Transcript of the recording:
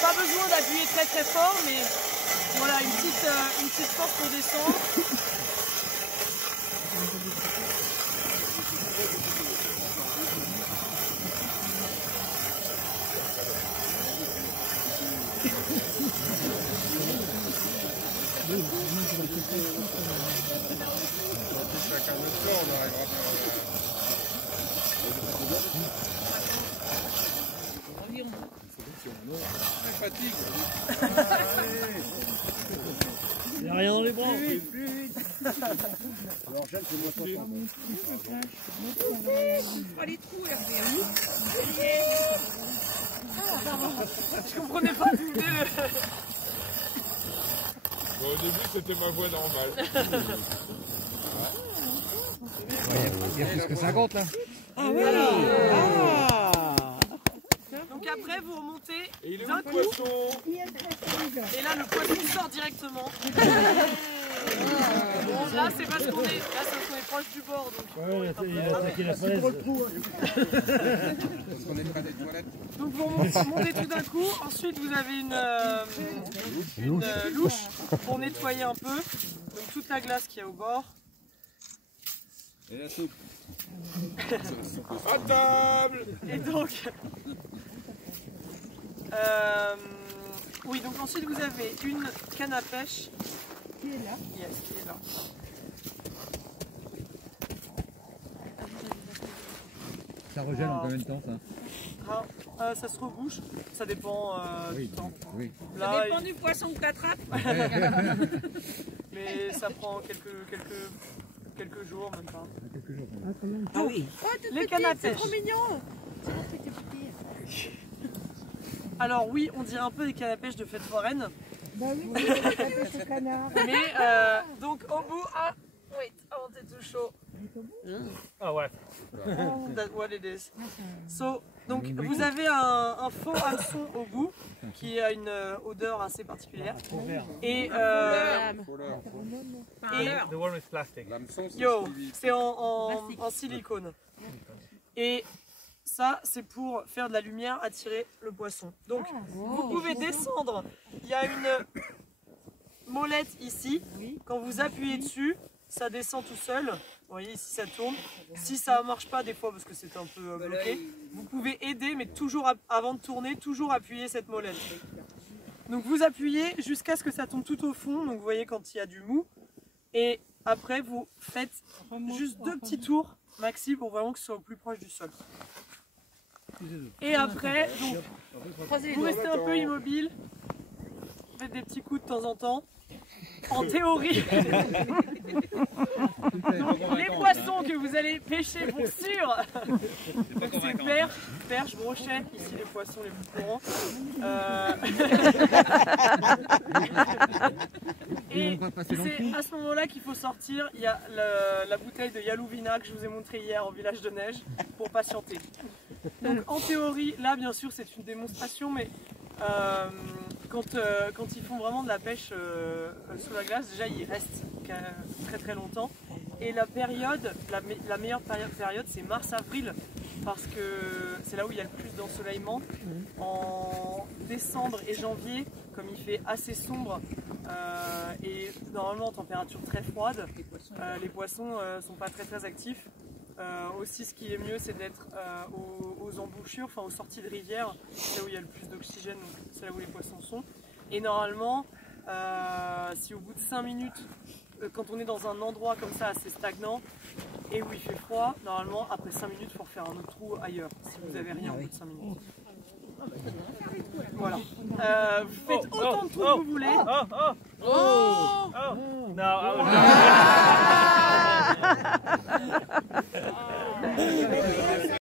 pas besoin d'appuyer très très fort, mais voilà, une petite force pour descendre. Il n'y a rien dans les bras. Plus vite. Alors Jeanne, c'est moi Oh, les trous, là, Je comprenais pas tout le... Bon, au début, c'était ma voix normale. Il y a plus que 50 là. Ah oui. Donc après, vous remontez Et il est où d'un le coup. poisson? Et là, le poisson sort directement. Bon, là, c'est parce qu'on est proche du bord. Donc, Ouais, il a attaqué la falaise. Parce qu'on est près des toilettes. donc vous remontez tout d'un coup. Ensuite, vous avez une louche pour nettoyer un peu. Donc toute la glace qu'il y a au bord. Et la soupe. À table. Et donc... oui, donc ensuite vous avez une canne à pêche. Qui est là? Yes, qui est là. Ça regèle en combien de temps ça? Ça se rebouche, ça dépend du temps. Oui. Là, Ça dépend du poisson que tu attrapes. mais ça prend quelques jours, même pas. Quelques jours. Ah oui. Oh, toute Les petite, cannes à c'est pêche. trop mignon. C'est mon truc, t'es petit. Alors oui, on dirait un peu des cannes à pêche de fête foraine. Bah oui, c'est canard. Mais donc au bout, wait, I want it to show. Ah ouais. That's what it is. So, donc vous avez un faux hameçon au bout qui a une odeur assez particulière. Et The one with plastic. yo, c'est en silicone. Et ça, c'est pour faire de la lumière, attirer le poisson. Donc, vous pouvez descendre. Il y a une molette ici. Quand vous appuyez dessus, ça descend tout seul. Vous voyez, ici, ça tourne. Si ça ne marche pas des fois, parce que c'est un peu bloqué, vous pouvez aider, mais toujours avant de tourner, toujours appuyer cette molette. Donc, vous appuyez jusqu'à ce que ça tombe tout au fond. Donc, vous voyez quand il y a du mou. Et après, vous faites juste 2 petits tours maxi pour vraiment que ce soit au plus proche du sol. Et après, donc, vous restez un peu immobile, vous faites des petits coups de temps en temps. En théorie, donc, les poissons que vous allez pêcher pour sûr, c'est perche, brochet, ici les poissons les plus courants. Et c'est à ce moment-là qu'il faut sortir. Il y a la bouteille de Yalouvina que je vous ai montré hier au village de neige pour patienter. Donc en théorie, là bien sûr c'est une démonstration, mais quand ils font vraiment de la pêche sous la glace, déjà ils restent très très longtemps. Et la période, la meilleure période c'est mars-avril, parce que c'est là où il y a le plus d'ensoleillement. En décembre et janvier, comme il fait assez sombre et normalement en température très froide, les poissons sont pas très actifs. Aussi, ce qui est mieux, c'est d'être aux embouchures, enfin aux sorties de rivière, c'est là où il y a le plus d'oxygène, c'est là où les poissons sont. Et normalement, si au bout de 5 minutes, quand on est dans un endroit comme ça assez stagnant et où il fait froid, normalement après 5 minutes, il faut refaire un autre trou ailleurs, si vous n'avez rien au bout de 5 minutes. Voilà. Vous faites autant de trous que vous voulez. No, I was